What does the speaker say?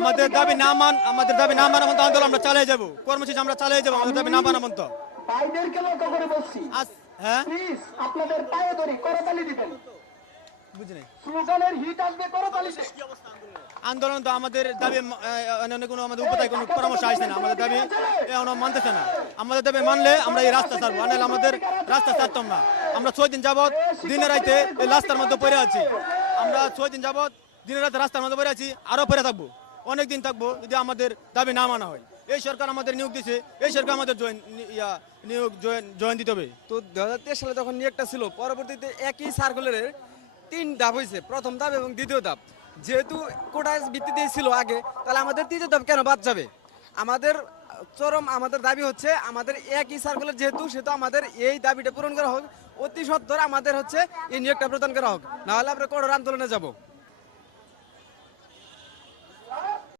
আমাদের দাবি না মানা পর্যন্ত আন্দোলন আমরা চালিয়ে যাব, কর্মসূচি আমরা চালিয়ে যাব, আমাদের দাবি না মানা পর্যন্ত। ভাইদেরকে লক্ষ্য করে বলছি, হ্যাঁ প্লিজ আপনাদের পায়ে ধরি করতালি দিবেন। বুঝি নাই। স্লোগানের হিট আসবে করতালিতে। আন্দোলন তো আমাদের দাবি অন্য কোনো আমাদের উপায় কোনো পরামর্শ আসছে না, আমাদের দাবি এখনো মানতেছে না। আমাদের দাবি মানলে আমরা এই রাস্তা ছাড়বো, নাহলে আমাদের রাস্তা ছাড়তাম না। আমরা 6 দিন যাবত দিনে রাইতে এই রাস্তার মধ্যে পড়ে আছি, আমরা 6 দিন যাবত দিনে রাতে রাস্তার মধ্যে পড়ে আছি, আরো পড়ে থাকবো, অনেক দিন থাকবো যদি আমাদের দাবি না মানা হয়। এই সরকার আমাদের নিয়োগ দিছে, এই সরকার আমাদের জয়েন দিতে হবে। তো 2023 সালে যখন নিয়োগটা ছিল, পরবর্তীতে একই সার্কুলারের 3 ধাপ হয়েছে, প্রথম ধাপ এবং দ্বিতীয় ধাপ। যেহেতু কোটার ভিত্তিতে ছিল আগে, তাহলে আমাদের তৃতীয় ধাপ কেন বাদ যাবে? আমাদের দাবি হচ্ছে আমাদের একই সার্কুলার যেহেতু, সেহেতু আমাদের এই দাবিটা পূরণ করা হোক, অতি সত্বর আমাদের হচ্ছে এই নিয়োগটা প্রদান করা হোক, নাহলে আমরা কঠোর আন্দোলনে যাব।